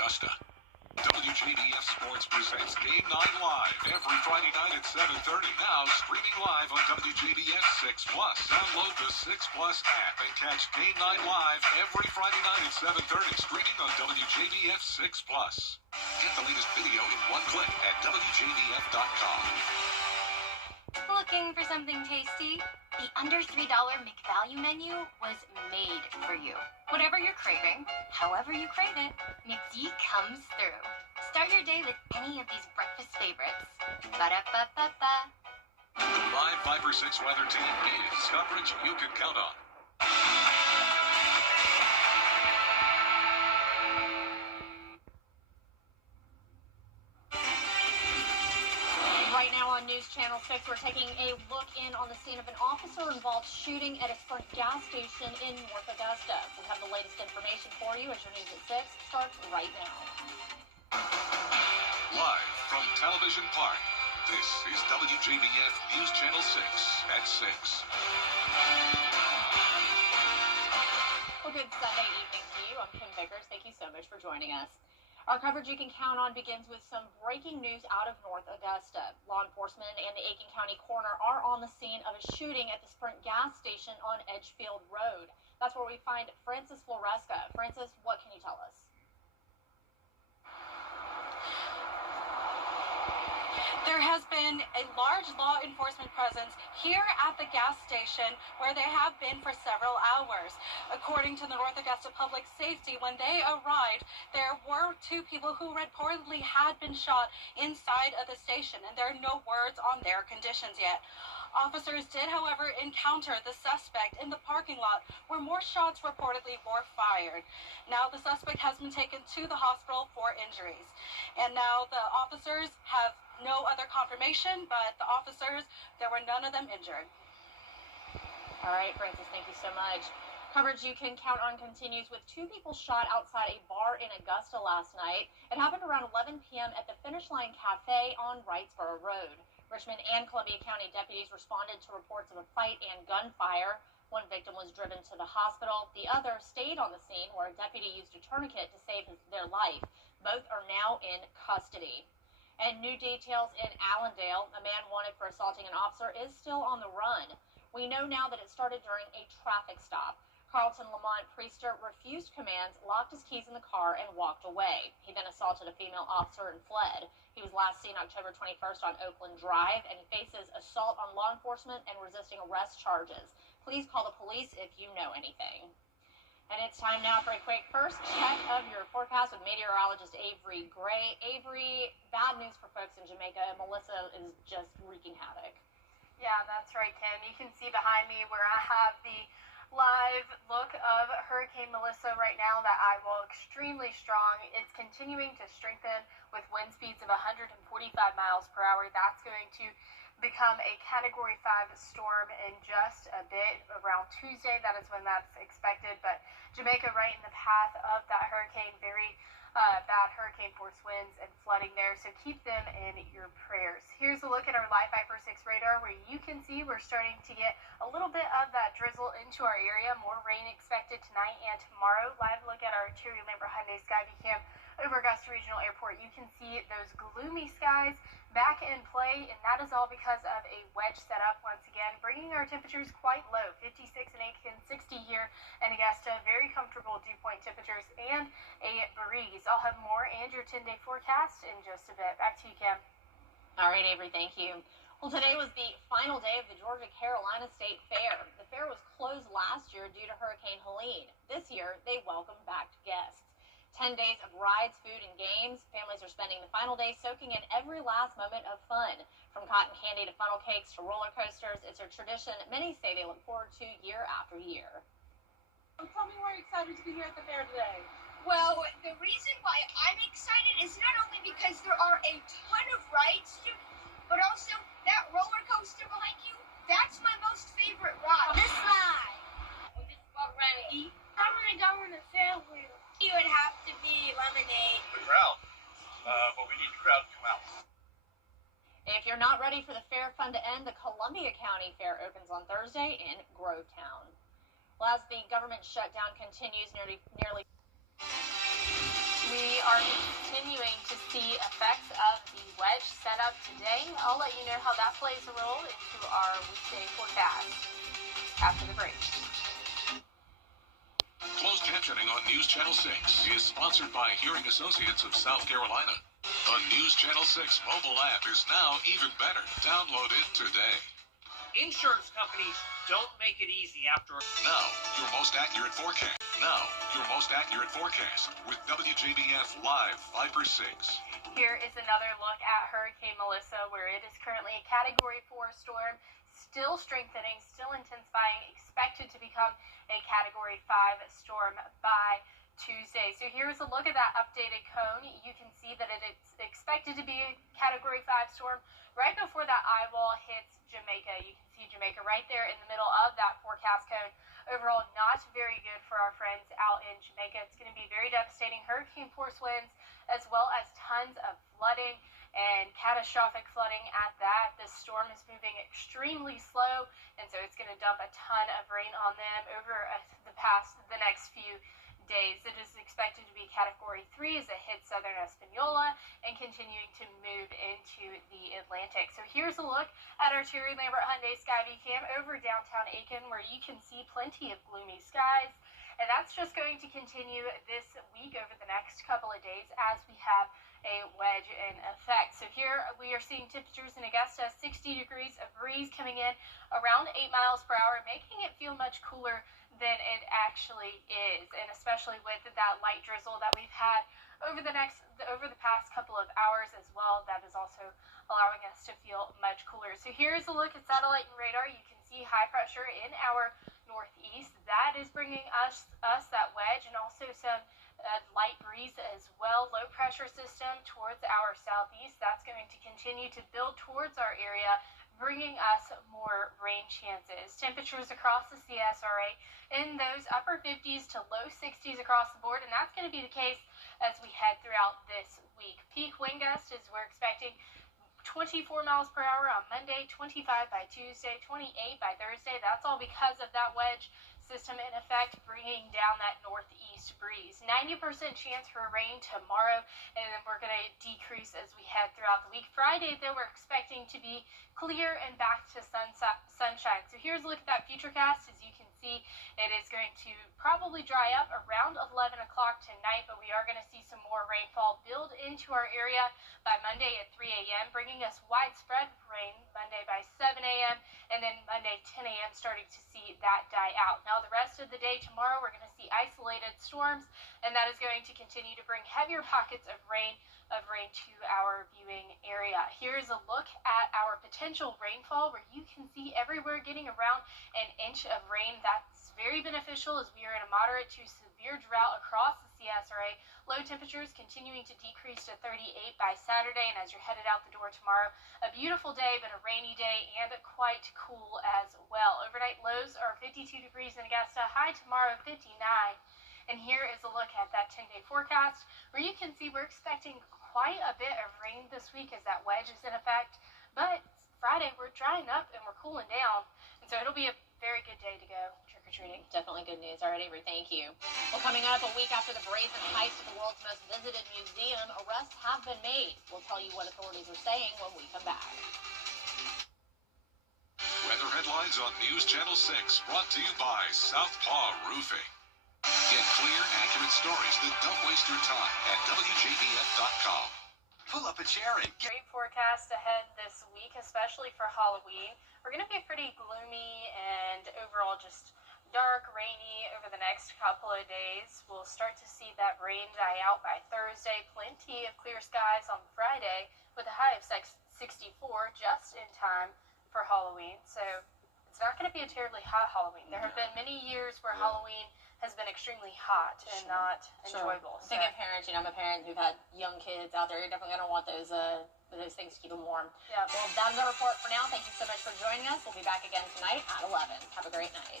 Augusta. WJBF Sports presents Game 9 Live every Friday night at 7:30. Now streaming live on WJBF 6 Plus. Download the 6 Plus app and catch Game 9 Live every Friday night at 7:30. Streaming on WJBF 6 Plus. Get the latest video in one click at WJBF.com. Looking for something tasty? The under $3 McValue menu was made for you. Whatever you're craving, however you crave it, McD comes through. Start your day with any of these breakfast favorites. Ba-da-ba-ba-ba. The live 5-6 weather team is coverage you can count on. Right now on News Channel 6, we're taking a look in on the scene of an officer-involved shooting at a Sprint gas station in North Augusta. We have the latest information for you as your News at 6 starts right now. Live from Television Park, this is WJBF News Channel 6 at 6. Well, good Sunday evening to you. I'm Kim Vickers. Thank you so much for joining us. Our coverage you can count on begins with some breaking news out of North Augusta. Law enforcement and the Aiken County coroner are on the scene of a shooting at the Sprint gas station on Edgefield Road. That's where we find Francis Floresca. Francis, what can you tell us? There has been a large law enforcement presence here at the gas station where they have been for several hours. According to the North Augusta Public Safety, when they arrived, there were two people who reportedly had been shot inside of the station, and there are no words on their conditions yet. Officers did, however, encounter the suspect in the parking lot where more shots reportedly were fired. Now the suspect has been taken to the hospital for injuries. And now the officers have no other confirmation, but the officers, there were none of them injured. All right, Francis, thank you so much. Coverage you can count on continues with two people shot outside a bar in Augusta last night. It happened around 11 p.m. at the Finish Line Cafe on Wrightsboro Road. Richmond and Columbia County deputies responded to reports of a fight and gunfire. One victim was driven to the hospital. The other stayed on the scene where a deputy used a tourniquet to save their life. Both are now in custody. And new details in Allendale. A man wanted for assaulting an officer is still on the run. We know now that it started during a traffic stop. Carlton Lamont Priester refused commands, locked his keys in the car, and walked away. He then assaulted a female officer and fled. He was last seen October 21st on Oakland Drive, and he faces assault on law enforcement and resisting arrest charges. Please call the police if you know anything. And it's time now for a quick first check of your forecast with meteorologist Avery Gray. Avery, bad news for folks in Jamaica. Melissa is just wreaking havoc. Yeah, that's right, Kim. You can see behind me where I have the live look of Hurricane Melissa right now. That eye wall extremely strong. It's continuing to strengthen with wind speeds of 145 miles per hour. That's going to become a Category 5 storm in just a bit. Around Tuesday, that is when that's expected. But Jamaica right in the path of that hurricane, very bad hurricane force winds and flooding there, so keep them in your prayers. Here's a look at our live 5-6 radar where you can see we're starting to get a little bit of that drizzle into our area. More rain expected tonight and tomorrow. Live look at our interior Lambert Hyundai Skyview Cam over Augusta Regional Airport. You can see those gloomy skies back in play, and that is all because of a wedge setup once again, bringing our temperatures quite low. 56 in Aiken, 60 here in Augusta. Very comfortable dew point temperatures and a breeze. I'll have more and your 10-day forecast in just a bit. Back to you, Kim. All right, Avery, thank you. Well, today was the final day of the Georgia-Carolina State Fair. The fair was closed last year due to Hurricane Helene. This year, they welcomed back guests. 10 days of rides, food, and games. Families are spending the final day soaking in every last moment of fun. From cotton candy to funnel cakes to roller coasters, it's a tradition many say they look forward to year after year. Tell me why you're excited to be here at the fair today. Well, the reason why I'm excited is not only because there are a ton of rides, but also that roller coaster behind you, that's my most favorite ride. This ride. This what we're going to eat. I'm going to go on the fair wheel. It would have to be lemonade. The crowd, but we need the crowd to come out. If you're not ready for the fair fun to end, the Columbia County Fair opens on Thursday in Grovetown. Well, as the government shutdown continues, nearly We are continuing to see effects of the wedge setup today. I'll let you know how that plays a role into our weekday forecast after the break. Closed captioning on News Channel 6 is sponsored by Hearing Associates of South Carolina. The News Channel 6 mobile app is now even better. Download it today. Insurance companies don't make it easy after. Now, your most accurate forecast. With WJBF Live 5/6. Here is another look at Hurricane Melissa, where it is currently a Category 4 storm, still strengthening, still intensifying, expected to become a Category 5 storm by Tuesday. So here's a look at that updated cone. You can see that it's expected to be a Category 5 storm right before that eye wall hits Jamaica. You can see Jamaica right there in the middle of that forecast cone. Overall, not very good for our friends out in Jamaica. It's going to be very devastating hurricane force winds, as well as tons of flooding and catastrophic flooding at that. This storm is moving extremely slow, and so it's going to dump a ton of rain on them over the next few days. It is expected to be Category 3 as it hits southern Hispaniola and continuing to move into the Atlantic. So here's a look at our Terry Lambert Hyundai Skyview Cam over downtown Aiken, where you can see plenty of gloomy skies. And that's just going to continue this week over the next couple of days as we have a wedge in effect. So here we are seeing temperatures in Augusta, 60 degrees, a breeze coming in around 8 miles per hour, making it feel much cooler than it actually is, and especially with that light drizzle that we've had over the past couple of hours as well, that is also allowing us to feel much cooler. So here's a look at satellite and radar. You can see high pressure in our northeast. That is bringing us that wedge and also some light breeze as well. Low pressure system towards our southeast. That's going to continue to build towards our area, bringing us more rain chances. Temperatures across the CSRA in those upper 50s to low 60s across the board, and that's going to be the case as we head throughout this week. Peak wind gust is we're expecting 24 miles per hour on Monday, 25 by Tuesday, 28 by Thursday. That's all because of that wedge system in effect, bringing down that northeast breeze. 90% chance for rain tomorrow, and then we're going to decrease as we head throughout the week. Friday, though, we're expecting to be clear and back to sunshine. So here's a look at that futurecast. As you can see, it is going to probably dry up around 11 o'clock tonight, but we are going to see some more rainfall build into our area by Monday at 3 a.m., bringing us widespread rain Monday by 7 a.m., and then Monday 10 a.m. starting to see that die out. Now, the rest of the day tomorrow, we're going to see isolated storms, and that is going to continue to bring heavier pockets of rain to our viewing area. Here's a look at our potential rainfall, where you can see everywhere getting around an inch of rain. That's very beneficial as we are in a moderate to severe drought across the CSRA. Low temperatures continuing to decrease to 38 by Saturday, and as you're headed out the door tomorrow, a beautiful day, but a rainy day and quite cool as well. Overnight lows are 52 degrees in Augusta, high tomorrow 59. And here is a look at that 10-day forecast, where you can see we're expecting quite a bit of rain this week as that wedge is in effect. But Friday, we're drying up and we're cooling down. And so it'll be a very good day to go trick-or-treating. Definitely good news. All right, Avery, thank you. Well, coming up a week after the brazen heist of the world's most visited museum, arrests have been made. We'll tell you what authorities are saying when we come back. Weather headlines on News Channel 6, brought to you by Southpaw Roofing. Get clear, accurate stories that don't waste your time at WJBF.com. Pull up a chair and get... Great forecast ahead this week, especially for Halloween. We're going to be pretty gloomy and overall just dark, rainy over the next couple of days. We'll start to see that rain die out by Thursday. Plenty of clear skies on Friday with a high of 64 just in time for Halloween. So it's not going to be a terribly hot Halloween. There have been many years where Halloween has been extremely hot and not enjoyable. So. Thinking of parents, I'm a parent who've had young kids out there. You're definitely going to want those things to keep them warm. Yeah. Well, that is our report for now. Thank you so much for joining us. We'll be back again tonight at 11. Have a great night.